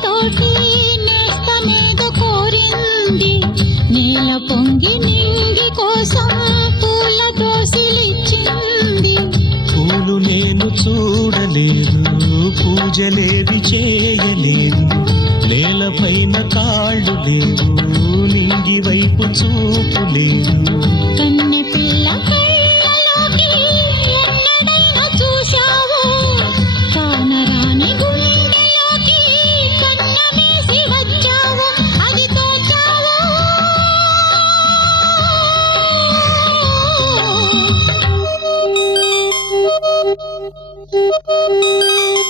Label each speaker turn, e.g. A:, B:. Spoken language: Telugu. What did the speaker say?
A: నాతోటి నేస్తమేదో కోరింది. నేల పొంగి నింగి కోసం పూల దోసిలిచ్చింది
B: పూలు నేను చూడలేదు పూజలేవి చేయలేదు. నేలపైన కాళ్ళు లేవు నింగి వైపు చూపు లేదు
A: Thank you.